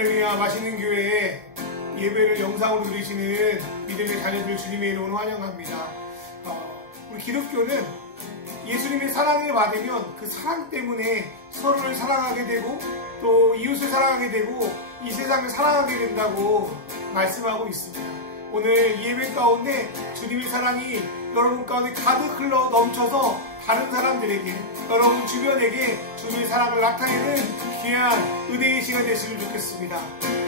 할렐루야 맛있는 교회에 예배를 영상으로 들으시는 믿음의 자녀들 주님의 이름으로 환영합니다. 우리 기독교는 예수님의 사랑을 받으면 그 사랑 때문에 서로를 사랑하게 되고 또 이웃을 사랑하게 되고 이 세상을 사랑하게 된다고 말씀하고 있습니다. 오늘 예배 가운데 주님의 사랑이 여러분 가운데 가득 흘러 넘쳐서 다른 사람들에게 여러분 주변에게 주님의 사랑을 나타내는 귀한 은혜의 시간 되시면 좋겠습니다.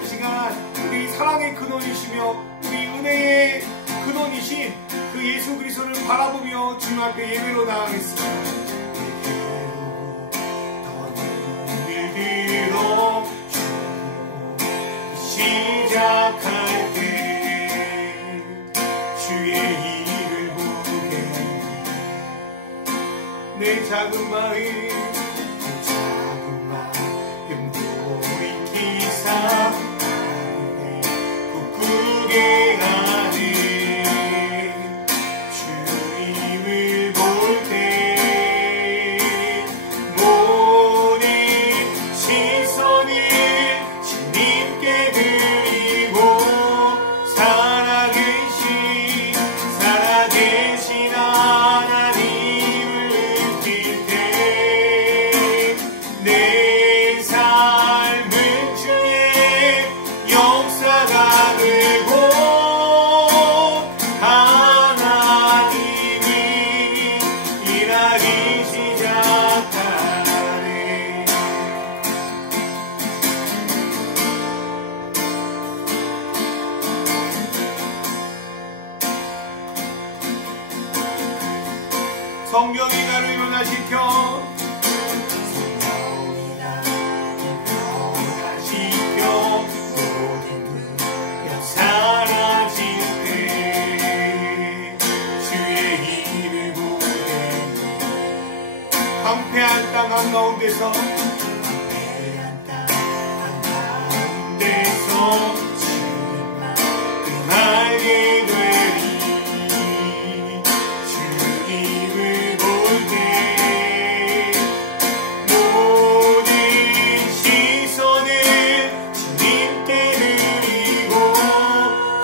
이 시간 우리 사랑의 근원이시며 우리 은혜의 근원이신 그 예수 그리스도를 바라보며 주님 앞에 예배로 나아가겠습니다. 시작할 때 주의 일을 보게 내 작은 마음 돌이키사 굳게 하네 주님을 볼 때 모든 시선을 주님께 드리고 살아계신 하나님을 느낄 때 내 삶은 주의 역사가 되고 하나님이 일하기 시작하네. 성경이 나를 변화시켜 모든 두렵 사라질 때 주의 힘을 보게 황폐한 땅 한가운데서 주님만 알게 되리 주님을 볼 때 모든 시선을 주님께 드리고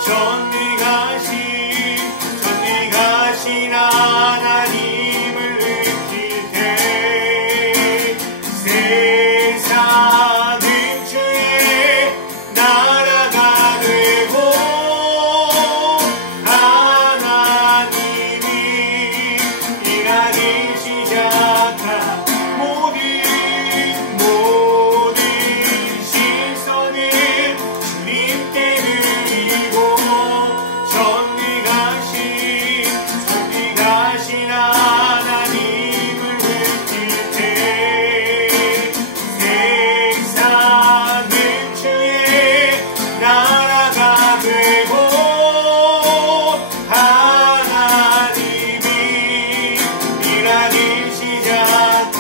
전능하신 하나님을 느낄 때 세상은 주의 나라가 되고 하나님이 일하기 시작한 모든 시선을 주님께 드리고 전능하신 하나님을 느낄 때 세상은 주의 나라가 되고 하나님이 일하기 시작한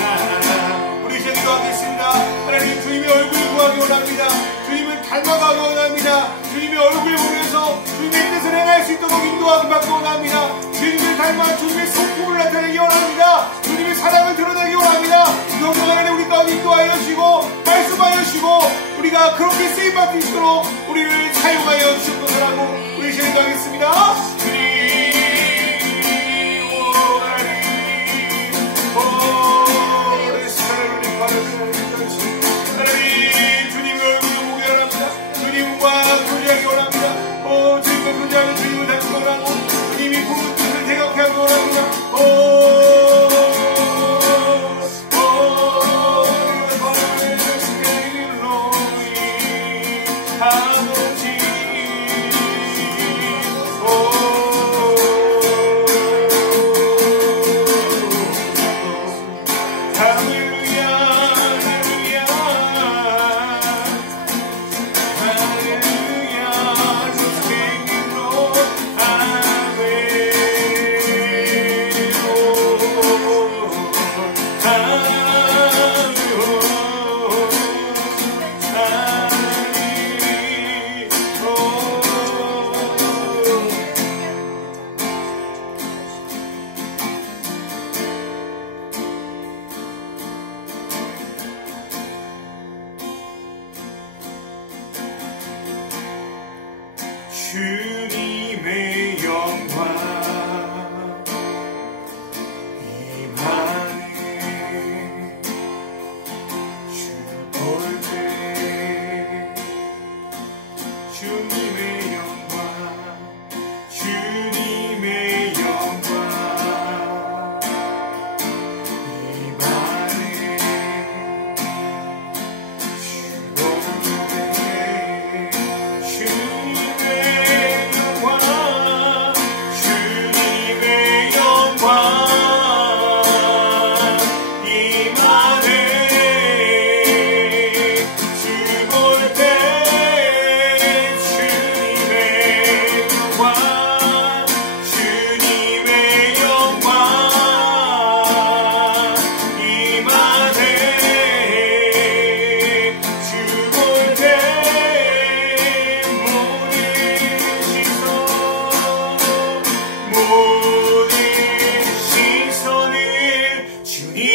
우리 이제 기도하겠습니다. 하나님 주님의 얼굴 구하기 원합니다. 주님을 닮아가기 원합니다. 주님의 얼굴 보면서 주님의 뜻을 행할 수 있도록 인도하기 받기 원합니다. 주님을 닮아 주님의 성품을 나타내기 원합니다. 주님의 사랑을 드러내기 원합니다. 성령 안에 우리 가운데 인도하여 주시고 말씀하여 주시고 우리가 그렇게 쓰임받을 수 있도록 우리를 사용하여 주시옵소서라고 우리 이제 기도하겠습니다. 주님의 얼굴을 보기 원합니다. 주님과 교제하기 원합니다. 주님과 교제하는 주님을 닮기 원하고 주님이 부은 뜻을 대각하기 원합니다.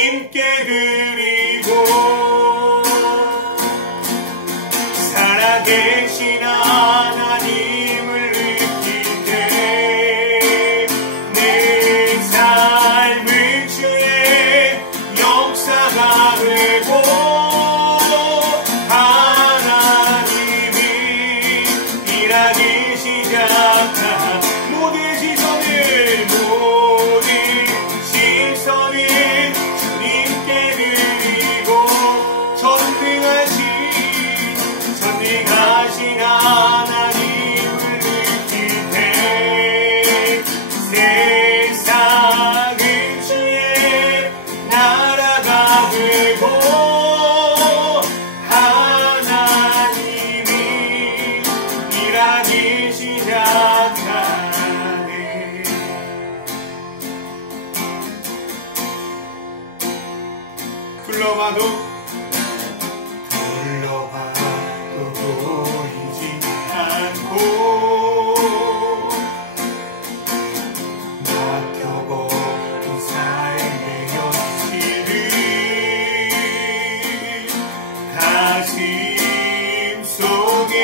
주님께 드리고 살아계신 하나님을 느낄 때 내 삶은 주의 역사가 되고 하나님이 일하기 시작한 모든 시선을 주님께 드리고 전능하신 하나님을 느낄 때 세상은 주의 나라가 되고 하나님이 일하기 시작하네. 불러봐도 보이지 않고 막혀버린 삶의 현실을 가슴 속에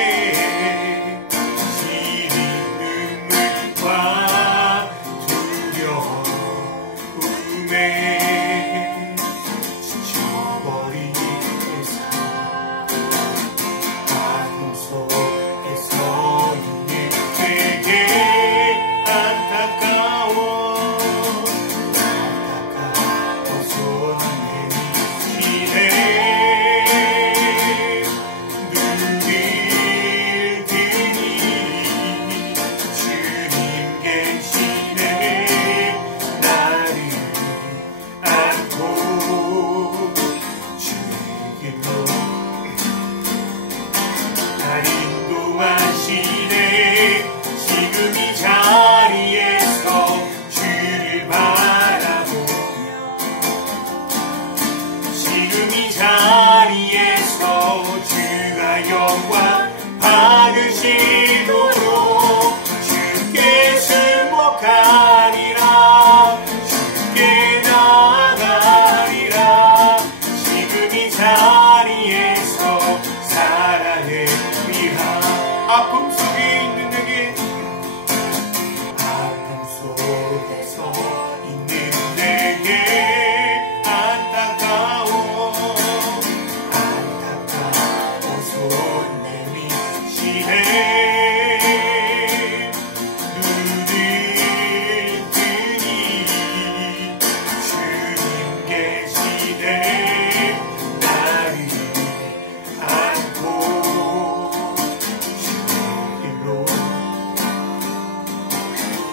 시린 눈물과 두려움에 지쳐버린 속에서 있는 되게 안타까워서 내미시네. 눈을 뜨니 주님 계시네. 나를 안고 주의 길로 인도하시네. 지금 이 자리에서 주를 바라보며 지금 이 자리에서 주가 영광 받으시도록 주께 승복하리라. 주께 나가리라. 지금 이 자리에서 사랑을 아픔 속에 있는 내게 아픔 속에서 있는 내게 안타까워서 내미시네. 눈을 뜨니 주님 계시네. 나를 안고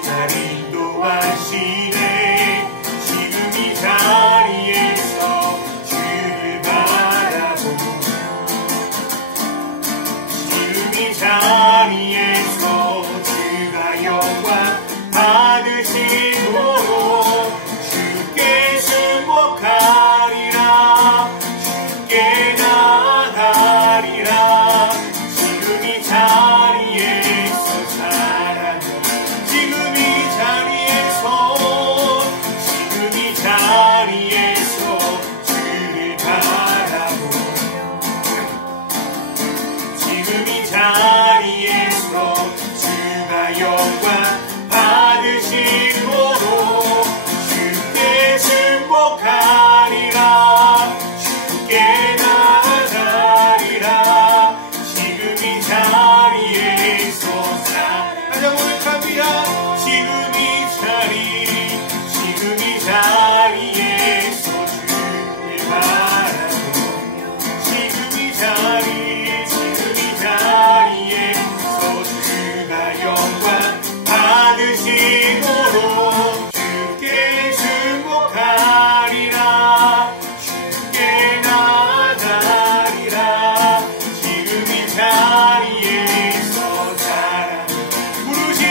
날 인도하시네. 지금 이 자리에서 주를 바라보고 지금 이 자리에서 주가 영광 받으시도록 주께 승복하리라. 주께 나가리라. 지금 이 자리에서 살아가 지금 이 자리에서 주를 바라보고 지금 이 자리에서 주가 영광 받으시도록 주께 승복하리라. 주께 나가리라. 지금 이 자리에서 가장 고백합니다. 지금 이 자리에서 주를 바라보며 지금 이 자리에서 주가 영광 받으시도록 주께 승복하리라. 주께 나가리라. 지금 이 자리에서 자랑 부르신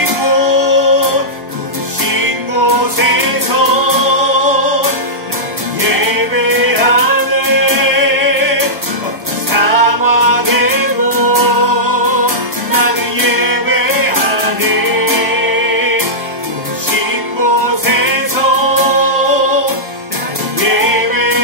곳에서 예배하네. 어떤 상황에도 나는 예배하네. 부르신 곳에서 나는 예배하네.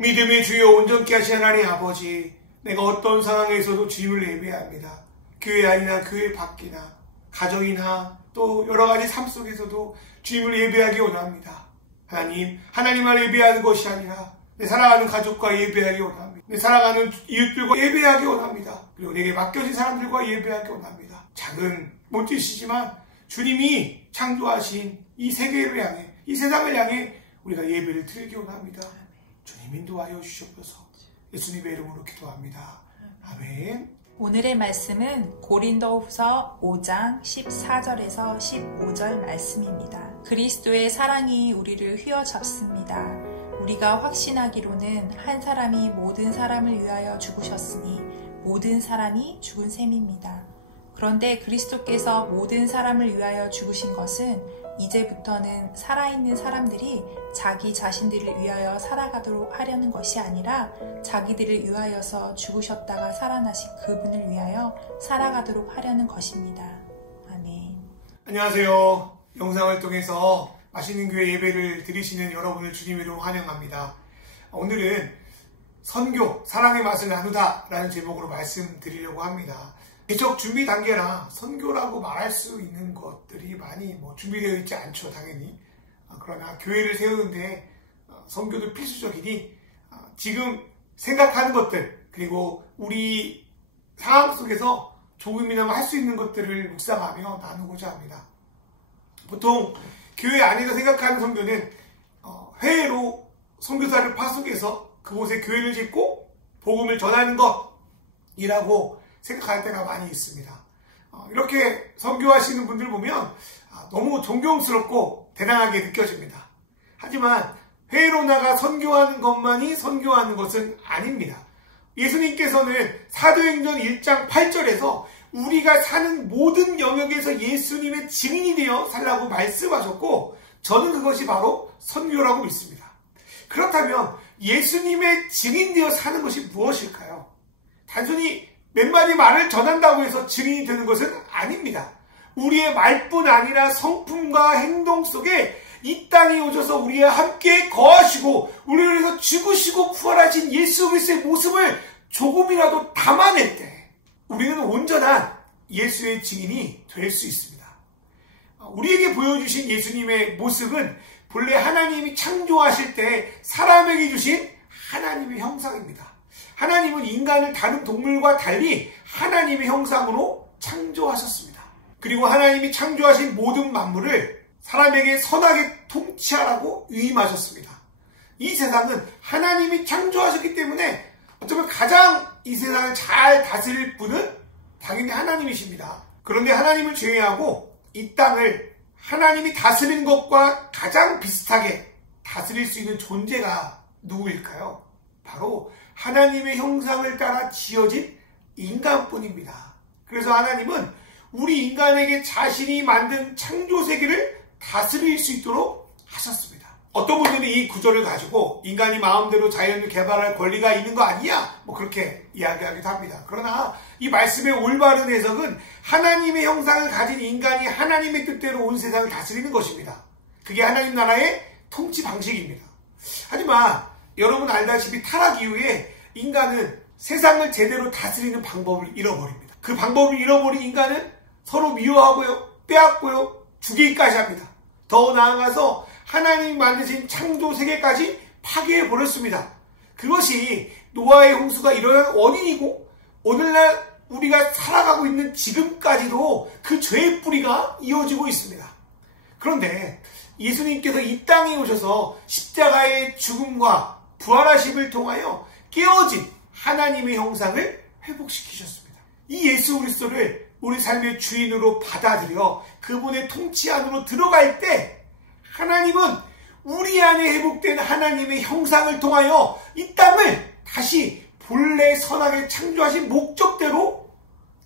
믿음의 주여 온전케 하신 하나님 아버지, 내가 어떤 상황에서도 주님을 예배합니다. 교회 안이나 교회 밖이나 가정이나 또 여러 가지 삶 속에서도 주님을 예배하기 원합니다. 하나님을 예배하는 것이 아니라 내 사랑하는 가족과 예배하기 원합니다. 내 사랑하는 이웃들과 예배하기 원합니다. 그리고 내게 맡겨진 사람들과 예배하기 원합니다. 작은 몸짓이지만 주님이 창조하신 이 세계를 향해, 이 세상을 향해 우리가 예배를 드리기 원합니다. 주님 인도하여 주시옵소서. 예수님의 이름으로 기도합니다. 아멘. 오늘의 말씀은 고린도후서 5장 14절에서 15절 말씀입니다. 그리스도의 사랑이 우리를 휘어잡습니다. 우리가 확신하기로는 한 사람이 모든 사람을 위하여 죽으셨으니 모든 사람이 죽은 셈입니다. 그런데 그리스도께서 모든 사람을 위하여 죽으신 것은 이제부터는 살아있는 사람들이 자기 자신들을 위하여 살아가도록 하려는 것이 아니라 자기들을 위하여서 죽으셨다가 살아나신 그분을 위하여 살아가도록 하려는 것입니다. 아멘. 안녕하세요. 영상을 통해서 맛있는 교회 예배를 드리시는 여러분을 주님으로 환영합니다. 오늘은 선교, 사랑의 맛을 나누다 라는 제목으로 말씀드리려고 합니다. 개척 준비 단계라 선교라고 말할 수 있는 것들이 많이 준비되어 있지 않죠, 당연히. 그러나 교회를 세우는데 선교도 필수적이니 지금 생각하는 것들, 그리고 우리 상황 속에서 조금이나마 할 수 있는 것들을 묵상하며 나누고자 합니다. 보통 교회 안에서 생각하는 선교는 해외로 선교사를 파송해서 그곳에 교회를 짓고 복음을 전하는 것이라고 생각할 때가 많이 있습니다. 이렇게 선교하시는 분들 보면 너무 존경스럽고 대단하게 느껴집니다. 하지만 해외로 나가 선교하는 것만이 선교하는 것은 아닙니다. 예수님께서는 사도행전 1장 8절에서 우리가 사는 모든 영역에서 예수님의 증인이 되어 살라고 말씀하셨고, 저는 그것이 바로 선교라고 믿습니다. 그렇다면 예수님의 증인 되어 사는 것이 무엇일까요? 단순히 몇 마디 말을 전한다고 해서 증인이 되는 것은 아닙니다. 우리의 말뿐 아니라 성품과 행동 속에 이 땅에 오셔서 우리와 함께 거하시고 우리를 위해서 죽으시고 부활하신 예수 그리스도의 모습을 조금이라도 담아낼 때 우리는 온전한 예수의 증인이 될 수 있습니다. 우리에게 보여주신 예수님의 모습은 본래 하나님이 창조하실 때 사람에게 주신 하나님의 형상입니다. 하나님은 인간을 다른 동물과 달리 하나님의 형상으로 창조하셨습니다. 그리고 하나님이 창조하신 모든 만물을 사람에게 선하게 통치하라고 위임하셨습니다. 이 세상은 하나님이 창조하셨기 때문에 어쩌면 가장 이 세상을 잘 다스릴 분은 당연히 하나님이십니다. 그런데 하나님을 제외하고 이 땅을 하나님이 다스린 것과 가장 비슷하게 다스릴 수 있는 존재가 누구일까요? 바로 하나님의 형상을 따라 지어진 인간뿐입니다. 그래서 하나님은 우리 인간에게 자신이 만든 창조 세계를 다스릴 수 있도록 하셨습니다. 어떤 분들이 이 구절을 가지고 인간이 마음대로 자연을 개발할 권리가 있는 거 아니야? 그렇게 이야기하기도 합니다. 그러나 이 말씀의 올바른 해석은 하나님의 형상을 가진 인간이 하나님의 뜻대로 온 세상을 다스리는 것입니다. 그게 하나님 나라의 통치 방식입니다. 하지만 여러분 알다시피 타락 이후에 인간은 세상을 제대로 다스리는 방법을 잃어버립니다. 그 방법을 잃어버린 인간은 서로 미워하고요, 빼앗고요, 죽이기까지 합니다. 더 나아가서 하나님이 만드신 창조 세계까지 파괴해버렸습니다. 그것이 노아의 홍수가 일어난 원인이고 오늘날 우리가 살아가고 있는 지금까지도 그 죄의 뿌리가 이어지고 있습니다. 그런데 예수님께서 이 땅에 오셔서 십자가의 죽음과 부활하심을 통하여 깨어진 하나님의 형상을 회복시키셨습니다. 이 예수 그리스도를 우리 삶의 주인으로 받아들여 그분의 통치 안으로 들어갈 때 하나님은 우리 안에 회복된 하나님의 형상을 통하여 이 땅을 다시 본래 선하게 창조하신 목적대로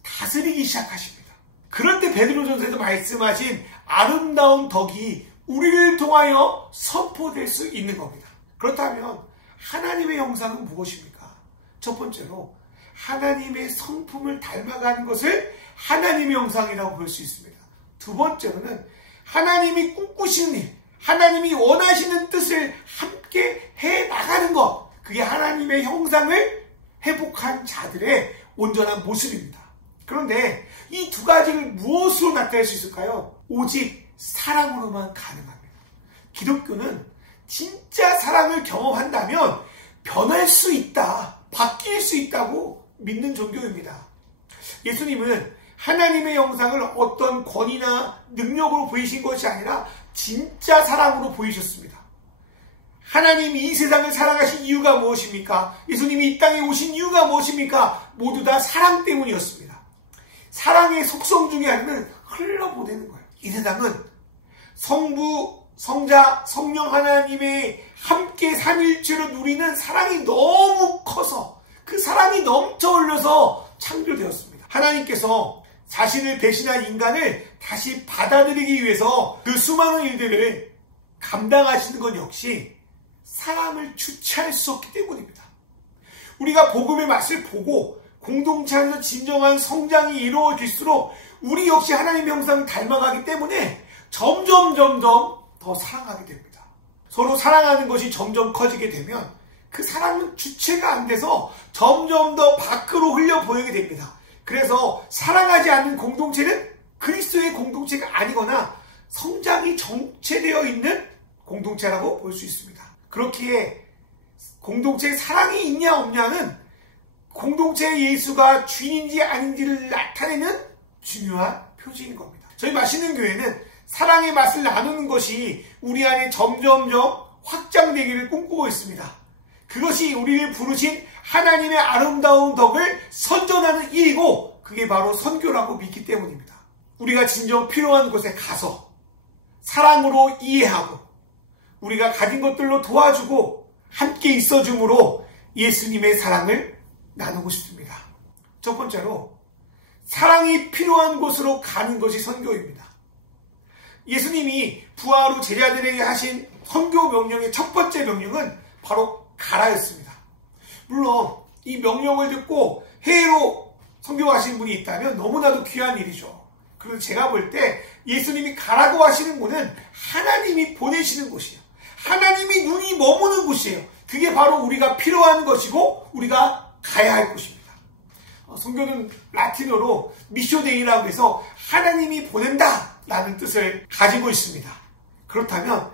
다스리기 시작하십니다. 그럴 때 베드로전서에서 말씀하신 아름다운 덕이 우리를 통하여 선포될 수 있는 겁니다. 그렇다면 하나님의 형상은 무엇입니까? 첫 번째로 하나님의 성품을 닮아가는 것을 하나님의 형상이라고 볼 수 있습니다. 두 번째로는 하나님이 꿈꾸시는 일, 하나님이 원하시는 뜻을 함께 해나가는 것, 그게 하나님의 형상을 회복한 자들의 온전한 모습입니다. 그런데 이 두 가지를 무엇으로 나타낼 수 있을까요? 오직 사랑으로만 가능합니다. 기독교는 진짜 사랑을 경험한다면 변할 수 있다, 바뀔 수 있다고 믿는 종교입니다. 예수님은 하나님의 형상을 어떤 권위나 능력으로 보이신 것이 아니라 진짜 사랑으로 보이셨습니다. 하나님이 이 세상을 사랑하신 이유가 무엇입니까? 예수님이 이 땅에 오신 이유가 무엇입니까? 모두 다 사랑 때문이었습니다. 사랑의 속성 중에 하나는 흘러보내는 거예요. 이 세상은 성부, 성자, 성령 하나님의 함께 삼일체로 누리는 사랑이 너무 커서 그 사랑이 넘쳐 흘려서 창조되었습니다. 하나님께서 자신을 대신한 인간을 다시 받아들이기 위해서 그 수많은 일들을 감당하시는 것 역시 사랑을 주체할 수 없기 때문입니다. 우리가 복음의 맛을 보고 공동체 안에서 진정한 성장이 이루어질수록 우리 역시 하나님의 형상을 닮아가기 때문에 점점 더 사랑하게 됩니다. 서로 사랑하는 것이 점점 커지게 되면 그 사랑은 주체가 안 돼서 점점 더 밖으로 흘려 보이게 됩니다. 그래서 사랑하지 않는 공동체는 그리스도의 공동체가 아니거나 성장이 정체되어 있는 공동체라고 볼 수 있습니다. 그렇기에 공동체에 사랑이 있냐 없냐는 공동체의 예수가 주인인지 아닌지를 나타내는 중요한 표지인 겁니다. 저희 맛있는 교회는 사랑의 맛을 나누는 것이 우리 안에 점점점 확장되기를 꿈꾸고 있습니다. 그것이 우리를 부르신 하나님의 아름다운 덕을 선전하는 일이고 그게 바로 선교라고 믿기 때문입니다. 우리가 진정 필요한 곳에 가서 사랑으로 이해하고 우리가 가진 것들로 도와주고 함께 있어줌으로 예수님의 사랑을 나누고 싶습니다. 첫 번째로 사랑이 필요한 곳으로 가는 것이 선교입니다. 예수님이 부활 후 제자들에게 하신 선교 명령의 첫 번째 명령은 바로 가라였습니다. 물론 이 명령을 듣고 해외로 선교하신 분이 있다면 너무나도 귀한 일이죠. 그래서 제가 볼 때 예수님이 가라고 하시는 곳은 하나님이 보내시는 곳이에요. 하나님이 눈이 머무는 곳이에요. 그게 바로 우리가 필요한 것이고 우리가 가야 할 곳입니다. 선교는 라틴어로 미쇼데이라고 해서 하나님이 보낸다 라는 뜻을 가지고 있습니다. 그렇다면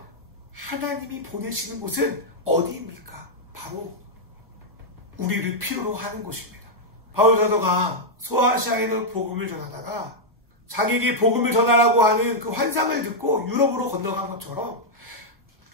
하나님이 보내시는 곳은 어디입니까? 바로 우리를 필요로 하는 곳입니다. 바울 사도가 소아시아에서 복음을 전하다가 자기에게 복음을 전하라고 하는 그 환상을 듣고 유럽으로 건너간 것처럼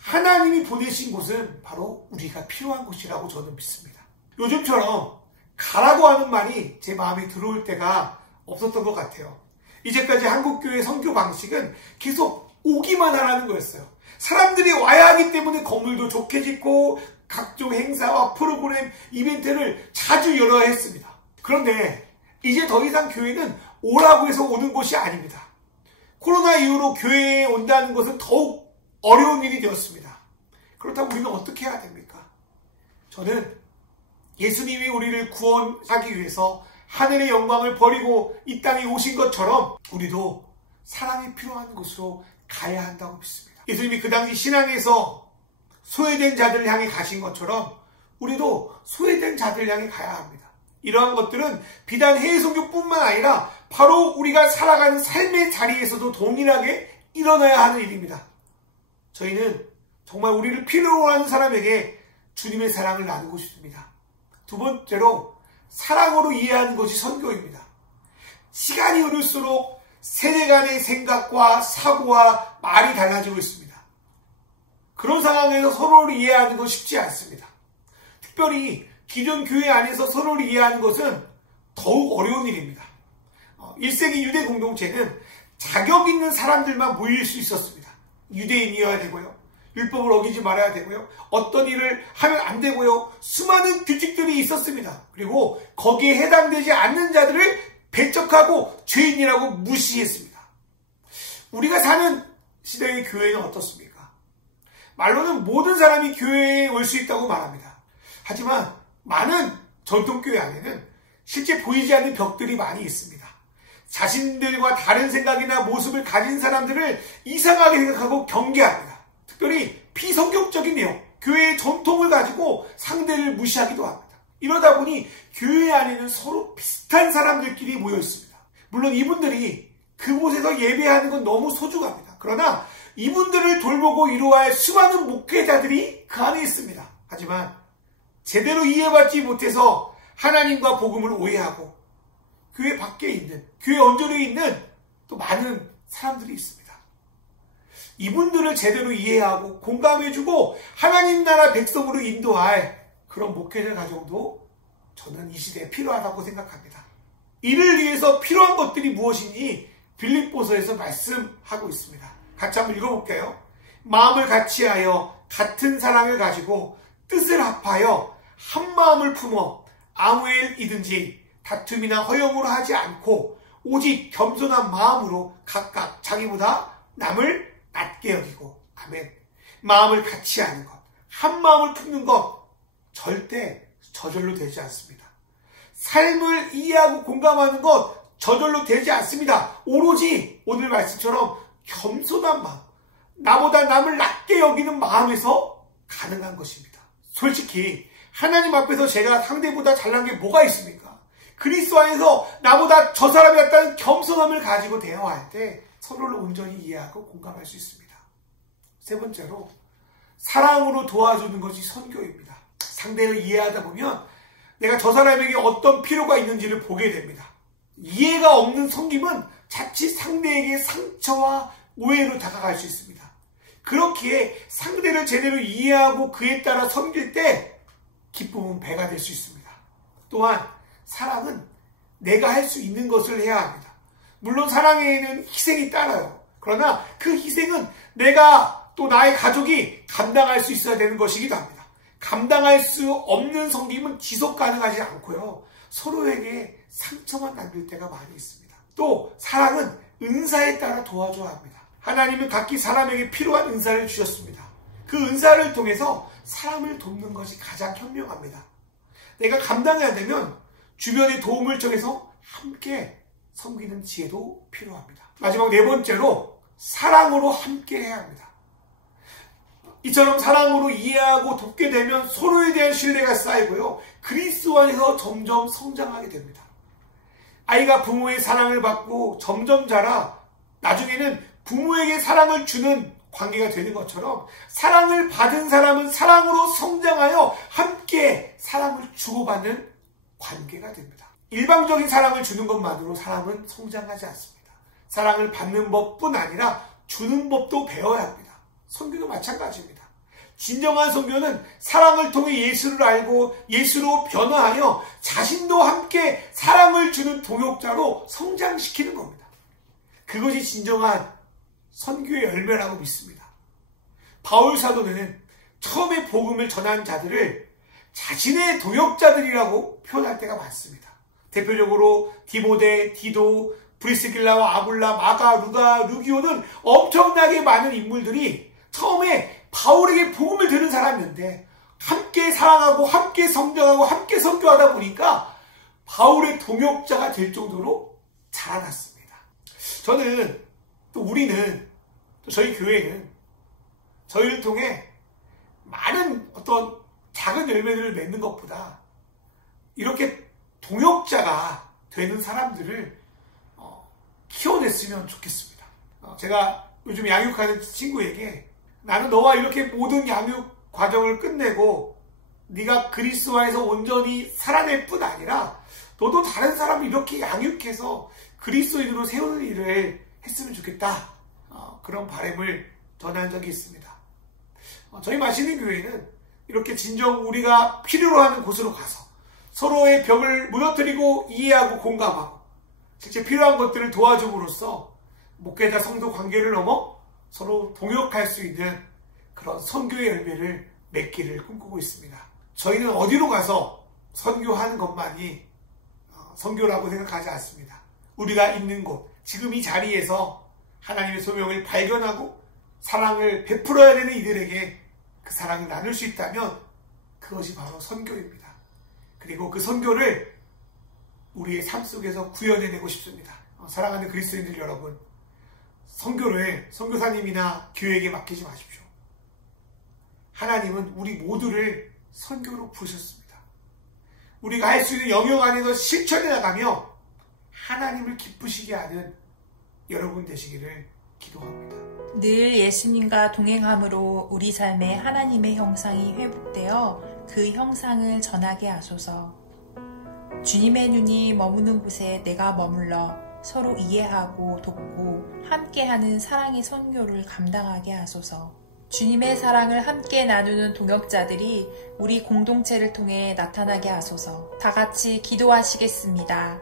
하나님이 보내신 곳은 바로 우리가 필요한 곳이라고 저는 믿습니다. 요즘처럼 가라고 하는 말이 제 마음에 들어올 때가 없었던 것 같아요. 이제까지 한국교회 선교 방식은 계속 오기만 하라는 거였어요. 사람들이 와야 하기 때문에 건물도 좋게 짓고 각종 행사와 프로그램, 이벤트를 자주 열어야 했습니다. 그런데 이제 더 이상 교회는 오라고 해서 오는 곳이 아닙니다. 코로나 이후로 교회에 온다는 것은 더욱 어려운 일이 되었습니다. 그렇다면 우리는 어떻게 해야 됩니까? 저는 예수님이 우리를 구원하기 위해서 하늘의 영광을 버리고 이 땅에 오신 것처럼 우리도 사랑이 필요한 곳으로 가야 한다고 믿습니다. 예수님이 그 당시 신앙에서 소외된 자들을 향해 가신 것처럼 우리도 소외된 자들을 향해 가야 합니다. 이러한 것들은 비단 해외 선교뿐만 아니라 바로 우리가 살아가는 삶의 자리에서도 동일하게 일어나야 하는 일입니다. 저희는 정말 우리를 필요로 하는 사람에게 주님의 사랑을 나누고 싶습니다. 두 번째로 사랑으로 이해하는 것이 선교입니다. 시간이 흐를수록 세대 간의 생각과 사고와 말이 달라지고 있습니다. 그런 상황에서 서로를 이해하는 건 쉽지 않습니다. 특별히 기존 교회 안에서 서로를 이해하는 것은 더욱 어려운 일입니다. 1세기 유대 공동체는 자격 있는 사람들만 모일 수 있었습니다. 유대인이어야 되고요. 율법을 어기지 말아야 되고요. 어떤 일을 하면 안 되고요. 수많은 규칙들이 있었습니다. 그리고 거기에 해당되지 않는 자들을 배척하고 죄인이라고 무시했습니다. 우리가 사는 시대의 교회는 어떻습니까? 말로는 모든 사람이 교회에 올 수 있다고 말합니다. 하지만 많은 전통교회 안에는 실제 보이지 않는 벽들이 많이 있습니다. 자신들과 다른 생각이나 모습을 가진 사람들을 이상하게 생각하고 경계합니다. 특별히 비성경적인 내용, 교회의 전통을 가지고 상대를 무시하기도 합니다. 이러다 보니 교회 안에는 서로 비슷한 사람들끼리 모여 있습니다. 물론 이분들이 그곳에서 예배하는 건 너무 소중합니다. 그러나 이분들을 돌보고 이루어야 할 수많은 목회자들이 그 안에 있습니다. 하지만 제대로 이해받지 못해서 하나님과 복음을 오해하고 교회 밖에 있는, 교회 언저리에 있는 또 많은 사람들이 있습니다. 이분들을 제대로 이해하고 공감해주고 하나님 나라 백성으로 인도할 그런 목회자 가정도 저는 이 시대에 필요하다고 생각합니다. 이를 위해서 필요한 것들이 무엇이니 빌립보서에서 말씀하고 있습니다. 같이 한번 읽어볼게요. 마음을 같이하여 같은 사랑을 가지고 뜻을 합하여 한 마음을 품어 아무 일이든지 다툼이나 허영으로 하지 않고 오직 겸손한 마음으로 각각 자기보다 남을 낮게 여기고, 아멘. 마음을 같이 하는 것, 한 마음을 품는 것 절대 저절로 되지 않습니다. 삶을 이해하고 공감하는 것 저절로 되지 않습니다. 오로지 오늘 말씀처럼 겸손한 마음, 나보다 남을 낮게 여기는 마음에서 가능한 것입니다. 솔직히 하나님 앞에서 제가 상대보다 잘난 게 뭐가 있습니까? 그리스도 안에서 나보다 저 사람이 낫다는 겸손함을 가지고 대화할 때 서로를 온전히 이해하고 공감할 수 있습니다. 세 번째로 사랑으로 도와주는 것이 선교입니다. 상대를 이해하다 보면 내가 저 사람에게 어떤 필요가 있는지를 보게 됩니다. 이해가 없는 섬김은 자칫 상대에게 상처와 오해로 다가갈 수 있습니다. 그렇기에 상대를 제대로 이해하고 그에 따라 섬길 때 기쁨은 배가 될 수 있습니다. 또한 사랑은 내가 할 수 있는 것을 해야 합니다. 물론 사랑에는 희생이 따라요. 그러나 그 희생은 내가 또 나의 가족이 감당할 수 있어야 되는 것이기도 합니다. 감당할 수 없는 섬김은 지속 가능하지 않고요. 서로에게 상처만 남길 때가 많이 있습니다. 또 사랑은 은사에 따라 도와줘야 합니다. 하나님은 각기 사람에게 필요한 은사를 주셨습니다. 그 은사를 통해서 사람을 돕는 것이 가장 현명합니다. 내가 감당해야 되면 주변의 도움을 통해서 함께 섬기는 지혜도 필요합니다. 마지막 네 번째로 사랑으로 함께 해야 합니다. 이처럼 사랑으로 이해하고 돕게 되면 서로에 대한 신뢰가 쌓이고요. 그리스도 안에서 점점 성장하게 됩니다. 아이가 부모의 사랑을 받고 점점 자라 나중에는 부모에게 사랑을 주는 관계가 되는 것처럼 사랑을 받은 사람은 사랑으로 성장하여 함께 사랑을 주고받는 관계가 됩니다. 일방적인 사랑을 주는 것만으로 사람은 성장하지 않습니다. 사랑을 받는 법뿐 아니라 주는 법도 배워야 합니다. 선교도 마찬가지입니다. 진정한 선교는 사랑을 통해 예수를 알고 예수로 변화하여 자신도 함께 사랑을 주는 동역자로 성장시키는 겁니다. 그것이 진정한 선교의 열매라고 믿습니다. 바울 사도는 처음에 복음을 전한 자들을 자신의 동역자들이라고 표현할 때가 많습니다. 대표적으로 디모데, 디도, 브리스길라와 아굴라, 마가, 루가, 루기오는 엄청나게 많은 인물들이 처음에 바울에게 복음을 들은 사람이었는데 함께 사랑하고 함께 성장하고 함께 선교하다 보니까 바울의 동역자가 될 정도로 자라났습니다. 저는 또 우리는 또 저희 교회는 저희를 통해 많은 어떤 작은 열매들을 맺는 것보다 이렇게 동역자가 되는 사람들을 키워냈으면 좋겠습니다. 제가 요즘 양육하는 친구에게 나는 너와 이렇게 모든 양육 과정을 끝내고 네가 그리스도에서 온전히 살아낼 뿐 아니라 너도 다른 사람을 이렇게 양육해서 그리스도인으로 세우는 일을 했으면 좋겠다. 그런 바람을 전한 적이 있습니다. 저희 마시는 교회는 이렇게 진정 우리가 필요로 하는 곳으로 가서 서로의 벽을 무너뜨리고 이해하고 공감하고 실제 필요한 것들을 도와줌으로써 목회자 성도 관계를 넘어 서로 동역할 수 있는 그런 선교의 열매를 맺기를 꿈꾸고 있습니다. 저희는 어디로 가서 선교하는 것만이 선교라고 생각하지 않습니다. 우리가 있는 곳, 지금 이 자리에서 하나님의 소명을 발견하고 사랑을 베풀어야 되는 이들에게 그 사랑을 나눌 수 있다면 그것이 바로 선교입니다. 그리고 그 선교를 우리의 삶 속에서 구현해내고 싶습니다. 사랑하는 그리스도인들 여러분, 선교를 선교사님이나 교회에게 맡기지 마십시오. 하나님은 우리 모두를 선교로 부르셨습니다. 우리가 할 수 있는 영역 안에서 실천해 나가며 하나님을 기쁘시게 하는 여러분 되시기를 기도합니다. 늘 예수님과 동행함으로 우리 삶에 하나님의 형상이 회복되어 그 형상을 전하게 하소서. 주님의 눈이 머무는 곳에 내가 머물러 서로 이해하고 돕고 함께하는 사랑의 선교를 감당하게 하소서. 주님의 사랑을 함께 나누는 동역자들이 우리 공동체를 통해 나타나게 하소서. 다 같이 기도하시겠습니다.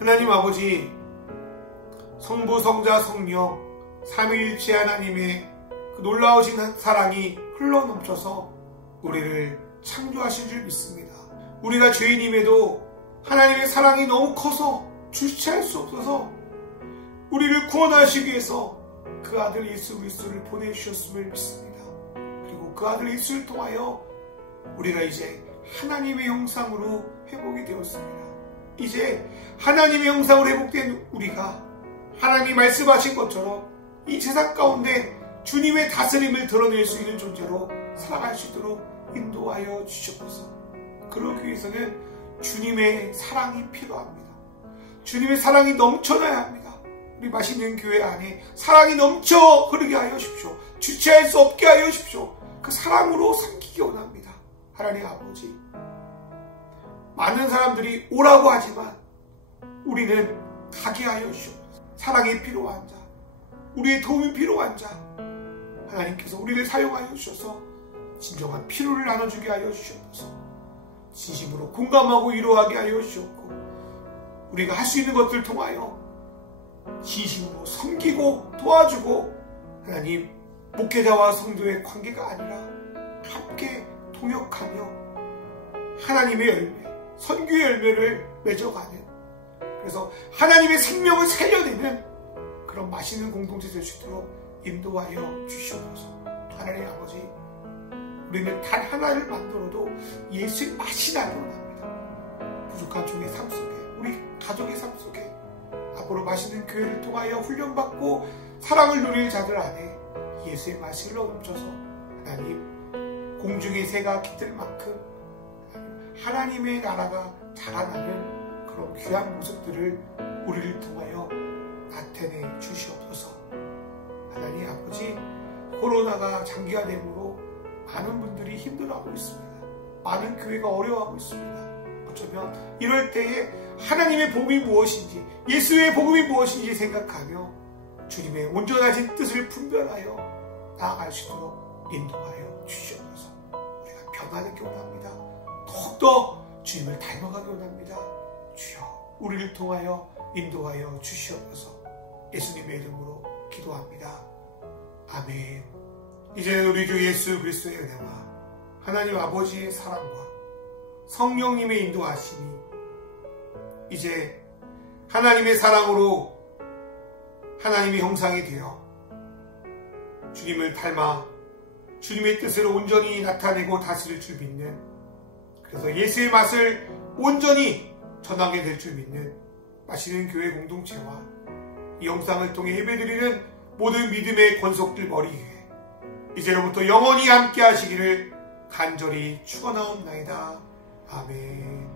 하나님 아버지, 성부, 성자, 성령, 삼위일체 하나님의 그 놀라우신 사랑이 흘러넘쳐서 우리를 창조하신 줄 믿습니다. 우리가 죄인임에도 하나님의 사랑이 너무 커서 주체할 수 없어서 우리를 구원하시기 위해서 그 아들 예수 그리스도를 보내주셨음을 믿습니다. 그리고 그 아들 예수를 통하여 우리가 이제 하나님의 형상으로 회복이 되었습니다. 이제 하나님의 형상으로 회복된 우리가 하나님이 말씀하신 것처럼 이 세상 가운데 주님의 다스림을 드러낼 수 있는 존재로 살아갈 수 있도록 인도하여 주시옵소서. 그러기 위해서는 주님의 사랑이 필요합니다. 주님의 사랑이 넘쳐나야 합니다. 우리 맛있는 교회 안에 사랑이 넘쳐 흐르게 하여 주십시오. 주체할 수 없게 하여 주십시오. 그 사랑으로 삼키기 원합니다. 하나님 아버지, 많은 사람들이 오라고 하지만 우리는 가게 하여 주시옵소서. 사랑이 필요한 자, 우리의 도움이 필요한 자, 하나님께서 우리를 사용하여 주셔서 진정한 필요를 나눠주게 하여 주시옵소서. 진심으로 공감하고 위로하게 하여 주시옵고, 우리가 할 수 있는 것들을 통하여 진심으로 섬기고 도와주고, 하나님, 목회자와 성도의 관계가 아니라 함께 동역하며 하나님의 열매, 선교의 열매를 맺어가는, 그래서 하나님의 생명을 살려내는 그런 맛있는 공동체 될 수 있도록 인도하여 주시옵소서. 하나님 아버지, 우리는 단 하나를 만들어도 예수의 맛이 나기 원합니다. 부족한 종의 삶 속에, 우리 가족의 삶 속에 앞으로 맛있는 교회를 통하여 훈련받고 사랑을 누릴 자들 안에 예수의 맛을 넘쳐서 하나님 공중의 새가 깃들 만큼 하나님의 나라가 자라나는 그런 귀한 모습들을 우리를 통하여 나타내 주시옵소서. 하나님 아버지, 코로나가 장기화됨으로 많은 분들이 힘들어하고 있습니다. 많은 교회가 어려워하고 있습니다. 어쩌면 이럴 때에 하나님의 복음이 무엇인지, 예수의 복음이 무엇인지 생각하며 주님의 온전하신 뜻을 분별하여 나아갈 수 있도록 인도하여 주시옵소서. 우리가 변화되기 원합니다. 더욱더 주님을 닮아가기 원합니다. 주여, 우리를 통하여 인도하여 주시옵소서. 예수님의 이름으로 기도합니다. 아멘. 이제는 우리 주 예수 그리스도의 은혜와 하나님 아버지의 사랑과 성령님의 인도하심이 이제 하나님의 사랑으로 하나님의 형상이 되어 주님을 닮아 주님의 뜻을 온전히 나타내고 다스릴 줄 믿는, 그래서 예수의 맛을 온전히 전하게 될 줄 믿는 마시는 교회 공동체와 이 영상을 통해 예배드리는 모든 믿음의 권속들 머리 위에 이제로부터 영원히 함께 하시기를 간절히 축원하옵나이다. 아멘.